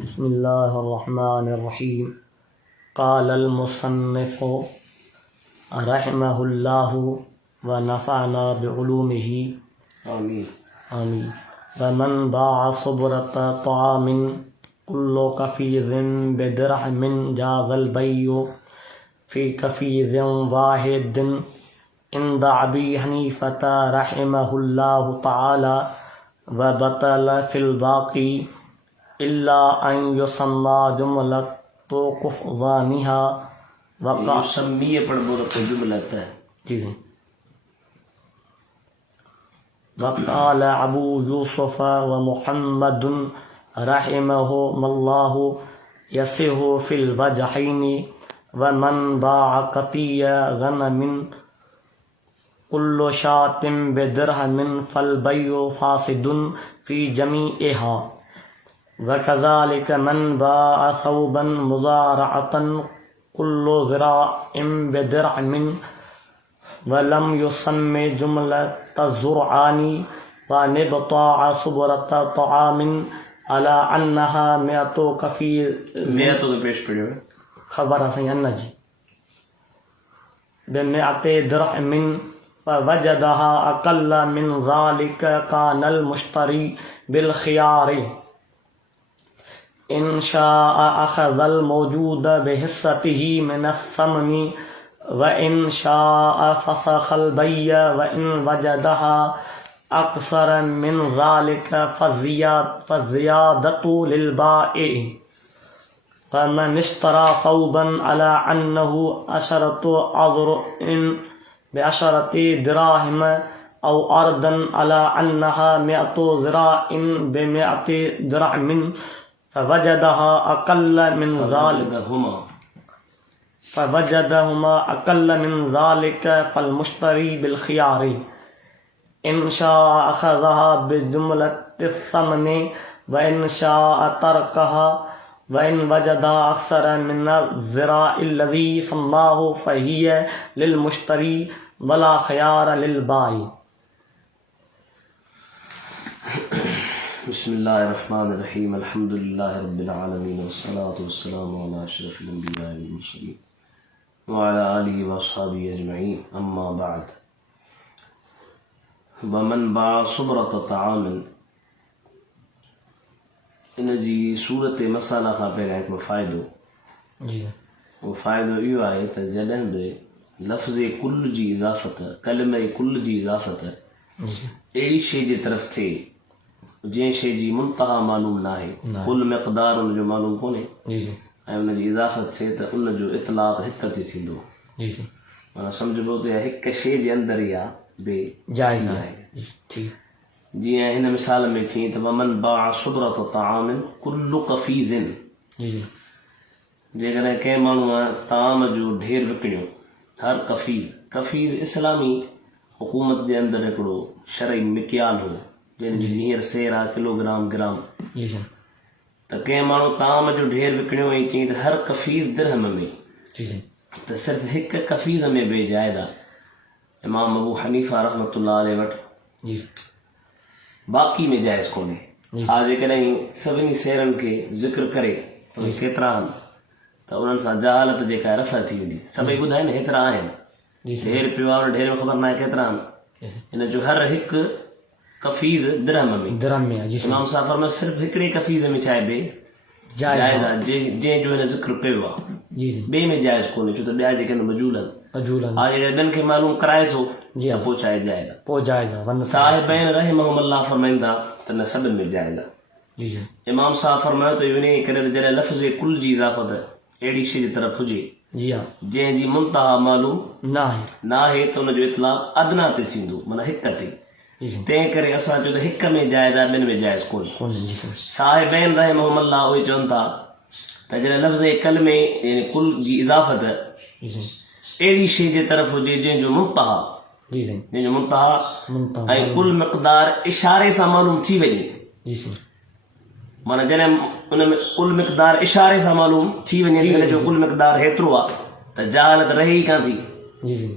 बिस्मिल्लाहिर्रहमानिर्रहीम। क़ालल मुसन्निफ़ु रहमहुल्लाहु व नफ़अना बिउलूमिही आमीन आमीन। व मन बाअ सुब्रत तआमिन कुल्लु कफ़ीज़िन बिदिरहमिन जाज़ल बैउ फ़ी कफ़ीज़िन वाहिदिन इंद अबी हनीफ़त रहमहुल्लाहु तआला व बतल फ़िल बाक़ी इल्ला अन युसम्मा जुमलतु कुफ़्वानिहा युसम्मी पढ़बो तो जुमलत है जी। वक़ाल अबू यूसुफ़ व मुहम्मदुन रहिमहुमुल्लाहु यसिहु फ़िल वजहैनि व मन बाअ क़तिय गनमिन कुल्लु शातिन बिदिरहमिन फ़ल बैउ फ़ासिदुन फ़ी जमीइहा व कज़ालिक मन बाअ सौबन मुज़ारअतन कुल्लु ज़िराइन बिदिरहमिन व लम युसम्मि जुमलत ज़ुरआनी व निबताअ सुब्रत तआमिन अला अन्नहा मिअतु कफ़ीज़ मिअतु तो पेश पढ़ियो खबर है अन्न जी बिमिअति दिरहमिन फ़वजदहा अक़ल्ल मिन ज़ालिक कानल मुश्तरी बिल ख़ियारि इन शाअ अख़ज़ल मौजूद बिहिस्सतिही मिनस्समनी व इन शाअ फ़सख़ल बैअ व इन वजदहा अक़सर मिन ज़ालिक फ़ज़ियादतु लिलबाइअ फ़मन इश्तरा सौबन अला अन्नहु अशरतु अज़रुइन बिअशरति दिराहिम औ अर्दन अला अन्नहा मिअतु ज़िराइन बिमिअति दिरहमिन फ़वजदहा अक़ल्ल मिन ज़ालिक फ़लमुश्तरी बिलख़ियारि इन शाअ अख़ज़हा बिजुमलतिस्समनि व इन शाअ तरकहा व इन वजदा अक्सर मिनज़्ज़िराइल्लज़ी सम्माहु फ़हिय लिलमुश्तरी वला ख़ियार लिलबाइ। बिस्मिल्लाहिर्रहमानिर्रहीम अल्हम्दुलिल्लाहि रब्बिल आलमीन वस्सलातु वस्सलामु अला अशरफिल अंबिया वल मुरसलीन व अला आलिहि व अस्हाबिहि अजमईन अम्मा बाद। व मन बाअ सुब्रत तआमिन इन जी सूरत मसाला खां पहिरियां हिकिड़ो फ़ाइदो जी। वो फ़ाइदो इहो आहे त जॾहिं बि लफ़्ज़ कुल जी इज़ाफ़त कलिमे कुल जी इज़ाफ़त अहिड़ी शइ जे तरफ़ थिए जंहिं शइ जी मुंतहा मालूम न आहे, कुल मिक़दार उन जो मालूम कोन्हे ऐं उन जी इज़ाफ़त थिए त उन जो इतलाक़ हिक ते थींदो। माना सम्झबो त हिक शइ जे अंदरि इहा बेजाइज़ आहे। जीअं हिन मिसाल में थी त वमन बाअ सुब्रत तआमिन कुल्लु कफ़ीज़िन, जेकॾहिं कंहिं माण्हूअ ताम जो ढेर विकिणियो, हर कफ़ीज़ इस्लामी हुकूमत जे अंदरि हिकिड़ो शरई मिकियाल हो जंहिंजी हींअर सेर आहे किलोग्राम ग्राम। त कंहिं माण्हू ताम जो ढेर विकिणियो ऐं चई त हर कफ़ीज़ दिरहम में, त सिर्फ़ु हिक कफ़ीज़ में बेजाइज़ आहे। इमाम अबू हनीफ़ा रहमतुल्लाह अलैह वटि बाक़ी में जाइज़ कोन्हे। हा जेकॾहिं सभिनी सेरनि खे ज़िक्र करे त केतिरा आहिनि त उन्हनि सां जहालत जेका रफ़ा थी वेंदी। सभई ॿुधाए न हेतिरा आहिनि, ढेर पियो आहे, ढेर में ख़बर न आहे केतिरा आहिनि। हिन जो हर हिकु कफ़ीज़ दिरहम में। इमाम साहब फरमायो सिर्फ़ु हिकिड़े कफ़ीज़ में छा आहे जाइज़ आहे जंहिंजो हिन ज़िक्र कयो आहे, ॿिए में जाइज़ कोन्हे छो त ॿिया जेके मौजूद आहिनि। हा जेकॾहिं ॿियनि खे मालूम कराए थो त पोइ छा आहे जाइज़ आहे। साहिबैन रहमहुमुल्लाह फरमाईंदा त न सभिनि में जाइज़ आहे। इमाम साहब फरमायो त इन करे त जॾहिं लफ़्ज़ कुल जी इज़ाफ़त अहिड़ी शइ जी तरफ़ हुजे जंहिंजी मुंतहा मालूम न आहे त उन जो इतलाक़ अदना ते थींदो, माना हिक ते। तंहिं करे असां चओ त हिक में जाइज़ आहे, ॿिनि में जाइज़ कोन्हे। साहिबैन रहमहुमुल्लाह उहे चवनि था त जॾहिं लफ़्ज़ कलमे यानी कुल जी इज़ाफ़त अहिड़ी शइ जे तरफ़ हुजे जंहिंजो मुंतहा ऐं कुल मिक़दार इशारे सां मालूम थी वञे। माना जॾहिं उन में कुल मिक़दार इशारे सां मालूम थी वञे हिन जो कुल मिक़दार हेतिरो आहे त जहालत रहे ई कान थी,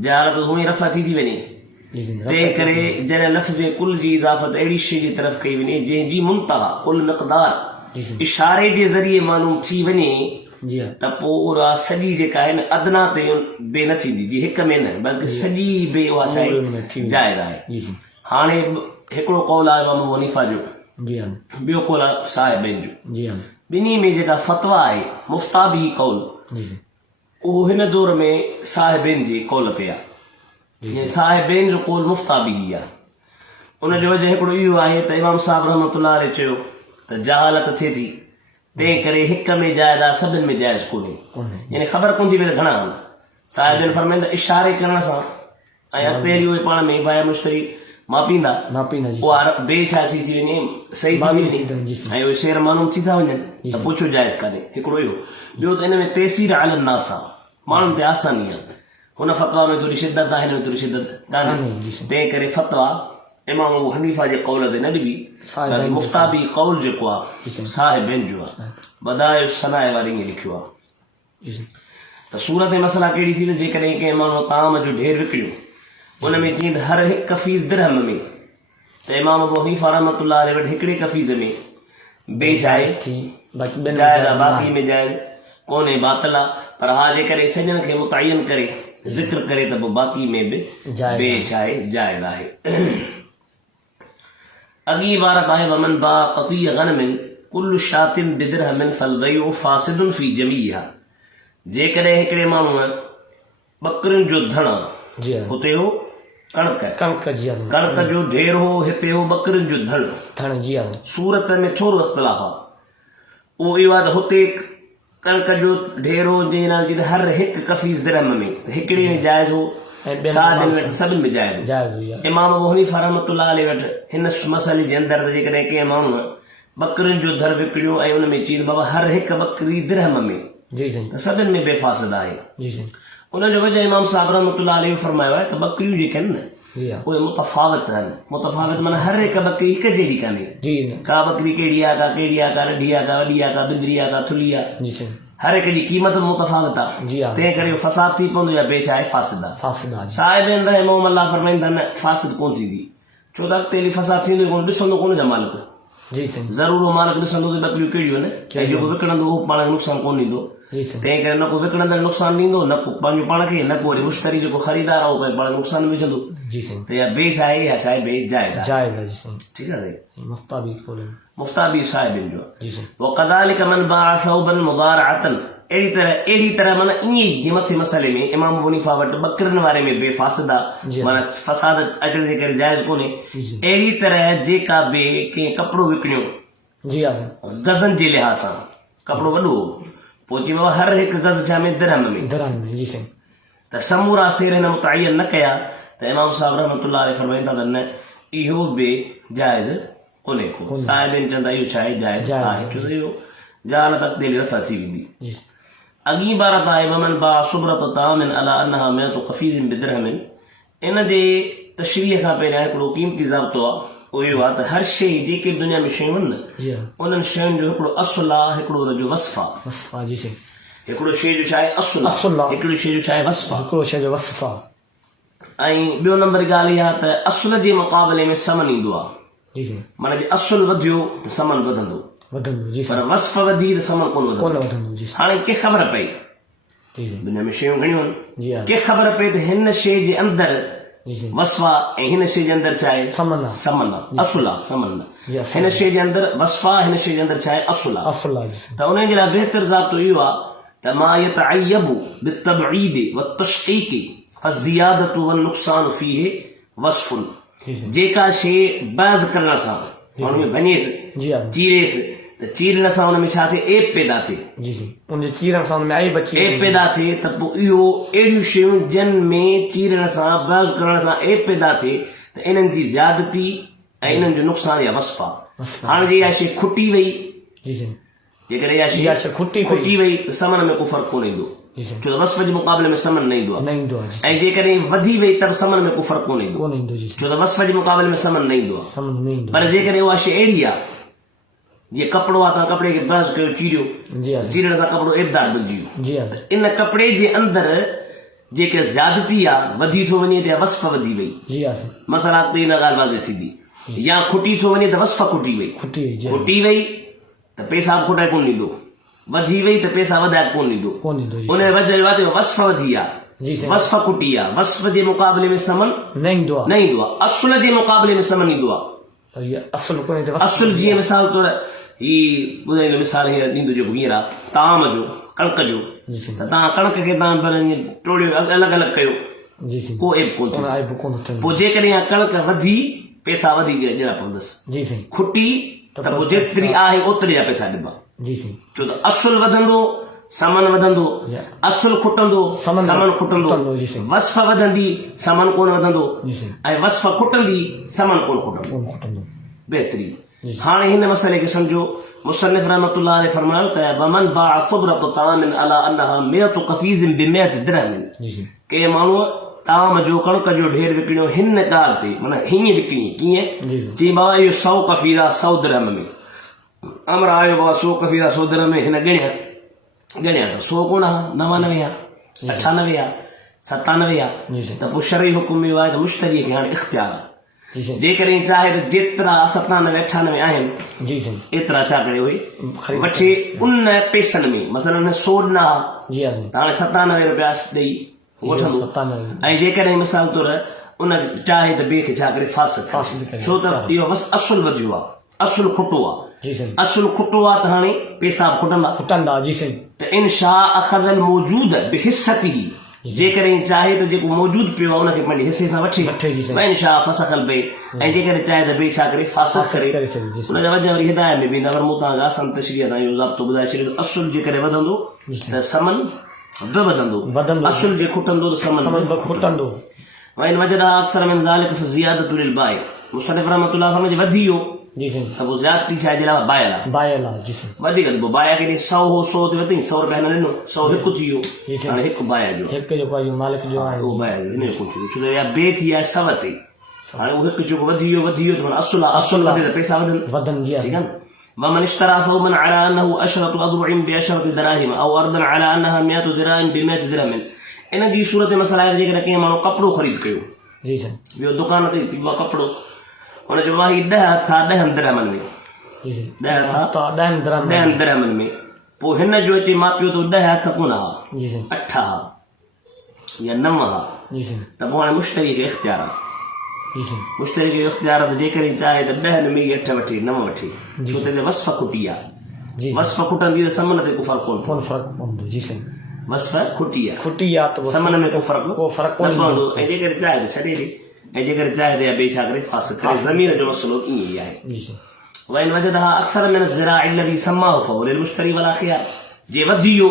जहालत हूअं ई रफ़ा थी वञे। तंहिं करे जॾहिं लफ़्ज़ कुल जी इज़ाफ़त अहिड़ी शइ जी तरफ़ कई वञे जंहिंजी मुंतहा कुल मिक़दार जी साईं इशारे जे ज़रिए मालूम थी वञे जी हाँ त पोइ उहा सॼी जेका आहे न अदना ते बे न थींदी जी हिक में न बल्कि सॼी बे उहा छा पूरे में थी आहे वेंदी। जाइज़ आहे जी साईं हाणे हिकिड़ो कौल आहे इमाम हनीफा जो जी हाँ ॿियो कौल आहे साहिबनि जो जी हाँ ॿिन्ही में जेका फतवा आहे मुफ्ताबी कौल जी साईं उहो हिन दौर में साहिबनि जे कौल पे आहे जी साहिबनि जो कौल मुफ्ताबी आहे उनजो वजह हिकिड़ो इहो आहे त इमाम साहब रहमतुल्लाह अलैह चयो त जहालत थिए थी तंहिं करे हिक में जाइज़ आहे सभिनि में जाइज़ कोन्हे कोन्हे यानी ख़बर कोन थी पए त घणा आहिनि साहिबनि फरमाइनि त इशारे करण सां ऐं अॻिते हली उहे पाण में बाहि मुश्तरी मापींदा मापींदा जी उहा बे छा थी वञे सही थी मालूम वञे थी वञे, जी साईं। ऐं उहे शेर मालूम थी था वञनि त पुछो जाइज़ कान्हे हिकिड़ो इहो ॿियो त इन में तहसीर आलम नास आहे माण्हुनि ते आसानी आहे हुन फतवा में थोरी शिदत आहे हिन में थोरी शिदत कान्हे, कान्हे जी साईं। तंहिं करे फतवा इमाम अबू हनीफा जे कौल ते न ॾिबी साहिबनि बाक़ी जो मुफ्ताबी कौल जेको जी आहे साईं। साहिबनि जो आहे बदायो सनाए वारी ईअं लिखियो आहे जी साईं त सूरत मसला कहिड़ी थी त जेकॾहिं कंहिं माण्हू ताम जो ढेर विकिणियो उन में जीअं त हर हिकु कफ़ीज़ दिरहम में त इमाम अबू हनीफा रहमतुल्लाह अलैह वटि हिकिड़े कफ़ीज़ में बे आहे थी बाक़ी ॿियनि में जाइज़ आहे जाइज़ बाक़ी न में जाइज़ कोन्हे बातिल आहे पर हा जेकॾहिं सॼण खे मुतयन करे ज़िक्र करे त पोइ बाक़ी में बि जाइज़ बे छा आहे जाइज़ आहे अॻी इबारत आहे वमन बा क़तिय गनमिन कुल्लु शातिन बिदिरहमिन फलबैउ फासिदुन फी जमीहा जेकॾहिं हिकिड़े माण्हूअ ॿकरियुनि जो धण आहे। जी हाँ हुते हो कणक कणक जी हाँ कणक जो ढेर हो हिते हो ॿकरियुनि जो धण थण जी हाँ सूरत में थोरो इख़्तिलाफ़ आहे उहो इहो आहे त हुते कणक जो ढेर हो जंहिं नाले जी हर हिकु कफ़ीज़ दिरहम में त हिकिड़े में जाइज़ हो ऐं ॿियनि साहिबनि वटि सभिनि में जाइज़ हो जाइज़ हुई आहे। इमाम अबू हनीफा रहमतुल्लाह अलैह वटि हिन मसइले जे अंदरि त जेकॾहिं कंहिं माण्हूअ ॿकरियुनि जो धर विकिणियो ऐं उन में चई बाबा हर हिकु ॿकरी दिरहम में जी साईं त सभिनि में बेफ़ासिद आहे जी साईं उनजो वजह इमाम साहब रहमतुल्लाह अलैह फरमायो आहे त ॿकरियूं जेके आहिनि न जी हाँ उहे मुतफ़ावत आहिनि मुतफ़ावत माना हर हिकु ॿकरी हिकु जहिड़ी कान्हे जी न का ॿकरी कहिड़ी आहे का कहिड़ी आहे का नंढी आहे का वॾी आहे का बिंदरी आहे का थुली आहे जी साईं हर हिक जी क़ीमत मुतफ़ावत आहे जी हाँ तंहिं करे फसाद थी पवंदो या ॿिए छा आहे फासिद आहे फासिद आहे साहिब रहमहुम अल्लाह फरमाईंदा न फासिद कोन थींदी छो त अॻिते हली फसाद थींदो कोन ॾिसंदो कोन जा मालिक जी साईं ज़रूर उहो मालिक ॾिसंदो त ॿकरियूं कहिड़ियूं आहिनि ऐं जेको विकिणंदो उहो पाण खे नुक़सानु कोन ॾींदो जी साईं तंहिं करे न को विकिणंदड़ नुक़सानु ॾींदो न को पंहिंजो पाण खे न को वरी मुश्तरी जेको ख़रीदार आहे उहो पंहिंजे पाण खे नुक़सानु विझंदो जी साईं त या ॿिए छा आहे या छा आहे ॿिए जाइज़ आहे जाइज़ है जी साईं ठीकु आहे साईं मुफ्ताबी कोल मुफ्ताबी साहिबनि जो जी साईं वकदालिक मन बाअ सौबन मुदारअतन अहिड़ी तरह माना ईअं ई जे मथे मसइले में इमाम अबू हनीफा वटि ॿकरियुनि वारे में बेफ़ासिद आहे जी माना फसाद अचण जे करे जाइज़ कोन्हे जी अहिड़ी तरह जेका बि कंहिं कपिड़ो विकिणियो जी हाँ साईं गज़नि जे लिहाज़ सां कपिड़ो वॾो हो पोइ चई बाबा हर हिकु गज़ छा में दिरहम में दरान में जी साईं त समूरा सेर हिन मुतयन न कया त इमाम साहब रहमतुल्लाह अलैह फरमाईंदा त न इहो बि जाइज़ कोन्हे को साहिबनि चवंदा इहो छा आहे जाइज़ आहे छो त इहो जहालत अॻिते हली रफ़ा थी वेंदी जी अॻी इबारत आहे वमन बा सुबरत तामिन अला अनहा मियतु क़फ़ीज़िन बिदिरहमिन इन जे तशरीह खां पहिरियां हिकिड़ो क़ीमती ज़ाब्तो आहे उहो इहो आहे त हर शइ जेके बि दुनिया में शयूं आहिनि न जी हाँ उन्हनि शयुनि जो हिकिड़ो असुल आहे हिकिड़ो हुनजो वस्फ़ आहे वसफ़ आहे जी साईं हिकिड़ो शइ जो छा आहे असुल असुल आहे। हिकिड़ी शइ जो छा आहे वस्फ़ आहे हिकिड़ो शइ जो वसफ़ आहे ऐं ॿियो नंबर ॻाल्हि इहा त असुल जे मुक़ाबले में समन ईंदो आहे जी साईं माना जे असुल वधियो त समन वधंदो वधंदो जी पर साईं वस्फ़ वधी त समन कोन कोन वधंदो वधंदो जी साईं हाणे कंहिं ख़बर पई जी साईं दुनिया में शयूं घणियूं आहिनि जी हाँ कंहिं ख़बर पई त हिन शइ जे अंदरि जी साईं वस्फ़ आहे ऐं हिन शइ जे अंदरि छा आहे समन आहे समन आहे असुल आहे समन जी आहे असुल हिन शइ जे अंदरि वस्फ़ आहे हिन शइ जे अंदरि छा आहे असुल आहे असुल आहे जी साईं त उन जे लाइ बहितर ज़ाब्तो इहो आहे त मा यतअय्यबु बित्तबईद वत्तशक़ीक़ फज़ियादतु वन्नुक़सानु फ़ीहि वस्फ़ुन जी साईं जेका शइ बाज़ करण सां हुन में भञेसि जी हाँ चीरेसि त चीरण सां हुन में छा थिए एप पैदा थिए जी साईं उनजे चीरण सां उनमें आई बची एप पैदा थिए त पोइ इहो अहिड़ियूं शयूं जिन में चीरण सां बाज़ करण सां एप पैदा थिए त इन्हनि जी ज़्यादती ऐं इन्हनि जो नुक़सानु या वस्फ़ आहे वस्फ़ हाणे जे इहा शइ खुटी वई जी साईं जेकॾहिं इहा इहा शइ शइ खुटी खुटी वई त समन में को फ़र्क़ु कोन ईंदो जी साईं छो त वस्फ़ जे मुक़ाबले में समन न ईंदो आहे न ईंदो आहे जी ऐं जेकॾहिं वधी वई त समन में को फ़र्क़ु कोन ईंदो कोन ईंदो जी छो त वस्फ़ जे मुक़ाबले में समन न ईंदो आहे समझ में ईंदो पर जेकॾहिं उहा शइ अहिड़ी आहे जीअं कपिड़ो आहे तव्हां कपिड़े खे ब्रश कयो चीरियो जी हाँ चीरण सां कपिड़ो एबदार बणिजी वियो जी हाँ इन कपिड़े जे अंदरि जेके ज़्यादती आहे वधी थो वञे त या वस्फ़ वधी वई जी हाँ साईं मसला ते इन ॻाल्हि वाज़े थींदी या खुटी थो वञे त वस्फ़ खुटी वई खुटी हुई जी हाँ खुटी वई त पैसा बि खुटाए कोन ॾींदो, वधी वई त पैसा वधाए कोन ॾींदो, कौन ईंदो जी उन वजह वाते वस्फ वधी आहे, जी साईं वस्फ खुटी आहे, वस्फ जे मुक़ाबले में समन न ईंदो आहे न ईंदो आहे, असुल जे मुक़ाबले में समन ईंदो आहे। पर इहा असुल कोन्हे त असुल जीअं मिसाल तौर ही ॿुधाईंदो, मिसाल हींअर ॾींदो जेको हींअर आहे ताम जो, कणिक जो, जी साईं त तव्हां कणिक खे तव्हां पर ईअं टोड़ियो अलॻि अलॻि कयो, जी साईं को एप कोन कोन थियो। आइब कोन थियनि पोइ जेकॾहिं इहा कणिक वधी पैसा वधीक ॾियणा पवंदसि, जी साईं खुटी त पोइ जेतिरी आहे ओतिरी जा पैसा ॾिबा। जी साईं छो त असुल वधंदो समन वधंदो, या। असुल खुटंदो समन खुटंदो, खुटंदो, जी साईं। वस्फ वधंदी समन कोन वधंदो, जी साईं ऐं वस्फ खुटंदी समन कोन खुटंदो। कोन खुटंदो बहितरीन। जी। हाणे हिन मसइले खे सम्झो, मुसन्निफ रहमतुल्लाह अलैहि फरमायो त वमन बाअ फ़ुबरत तामिन अला अन्नहा मियतु क़फ़ीज़िन बिमियत दिरहमिन, जी साईं के माण्हूअ ताम जो कणिक जो ढेर विकिणियो हिन ॻाल्हि ते, माना हीअं विकिणी कीअं, जी साईं चई बाबा इहो 100 कफ़ीर आहे 100 दिरहम में, अमर आयो बाबा 100 कफ़ीर आहे 100 दिरहम में, हिन ॻणिया त 100 कोन आहे, 99 आहे, 98 आहे, 97 आहे, जी साईं त पोइ शरई हुकुम इहो आहे त मुश्तरीअ खे हाणे इख़्तियार आहे, जी साईं जेकॾहिं चाहे त जेतिरा 97 98 आहिनि जी साईं एतिरा छा करे उहे ख़रीद वठे उन पैसनि में, मसलन 100 ॾिना जी हा साईं त हाणे 97 रुपया ॾेई वठंदो, 97 ऐं जेकॾहिं मिसाल तौर उन चाहे त ॿिए खे छा करे फासिद फासिद करे, छो त इहो बसि असुल वधियो आहे, असुल खुटो आहे, जी साईं असुल खुटो आहे त हाणे पैसा बि खुटंदा, खुटंदा जी साईं त इनशा अखदल मौजूद बिहिस्सतिही, जेकॾहिं चाहे त जेको मौजूद पियो आहे उनखे पंहिंजे हिसे सां वठे, वठे, जी साईं। इनशा फसखल पे, ऐं जेकॾहिं चाहे त ॿिए छा करे फासिद करे, करे छॾे, जी साईं उनजा वजह वरी हिदायत में बि ईंदा, पर मूं तव्हांखे आसान तशरीह तां इहो ज़ाब्तो ॿुधाए छॾियो, असुल जेकॾहिं वधंदो त समन बि वधंदो, वधंदो। असुल जे खुटंदो त समन समझ बि खुटंदो वइन वजदा अक्सर में ज़ालिक फ़िज़ियादतु लिल बाय, मुसन्निफ रहमतुल्लाह फरमाए वधी वियो जी साईं त पोइ ज़्यादती छा जे लाइ बायल आहे, बायल आहे जी साईं वधीक पोइ बाया खे 100 हो 100 ते वधी 100 रुपया हिन ॾिनो 100 हिकु थी वियो, जी साईं। हाणे हिकु बाया जो हिकु जेको आहे इहो मालिक जो आहे उहो बाया जो हिन जो कोन थी वियो, छो त इहा ॿिए थी आहे 100 ते, हाणे उहो हिकु जेको वधी वियो त माना असुल आहे, असुल वधे त पैसा वधनि, वधन जी ठीकु आहे आहे न। ومن اشترى ثوبا على انه 10 اضرع ب10 دراهم او ارضا على انها 100 دراهم ب100 درهم، इन जी सूरत मसला आहे जेकॾहिं कंहिं माण्हू कपिड़ो ख़रीद कयो, जी साईं ॿियो दुकान ते थी वियो आहे कपिड़ो, हुन चयो आहे 10 हथ आहे 10 दिरहमनि में, जी साईं 10 हथ त 10 درهم 10 दिरहमनि में, पोइ हिन जो अचे मापियो त 10 हथ कोन हा, जी साईं 8 हा या 9 हा, जी साईं त पोइ हाणे मुश्तरी खे इख़्तियार आहे, जी साईं मुश्तरी खे इख़्तियार आहे त जेकॾहिं चाहे त 10 में 8 वठे 9 वठे, छो त हिते वस्फ खुटी आहे, जी वस्फ खुटंदी त समन ते को फ़र्क़ु कोन कोन फ़र्क़ु पवंदो जी साईं वस्फ खुटी आहे, खुटी आहे त समन में को फ़र्क़ु को फ़र्क़ु कोन न पवंदो, ऐं जेकॾहिं चाहे त छॾे ॾे, ऐं जेकॾहिं चाहे त या ॿिए छा करे फासिद करे, ज़मीन जो मसइलो ईअं ई आहे। जी साईं वइन वजदहा अक्सर मिन الزراع الذي سماه فهو للمشتري ولا خيار، जे वधी वियो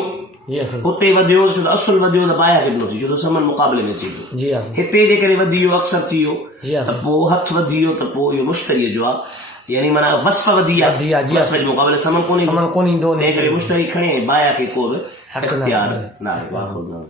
जी हा साईं हुते वधियो छो त असुल वधियो त बाया खे ॾिनो थी, छो त समन मुक़ाबले में अचे पियो, जी हा साईं हिते जेकॾहिं वधी वियो अक्सर थी वियो जी हा त साईं पोइ हथ वधी वियो त पोइ इहो मुश्तरीअ जो आहे, यानी माना वस्फ वधी वधी आहे, आहे, जी हा वस्फ जे मुक़ाबले समन कोन्हे, समन कोन ईंदो तंहिं करे मुश्तरी खणे बाया खे को बि हक़ न इख़्तियार आहे। न आहे।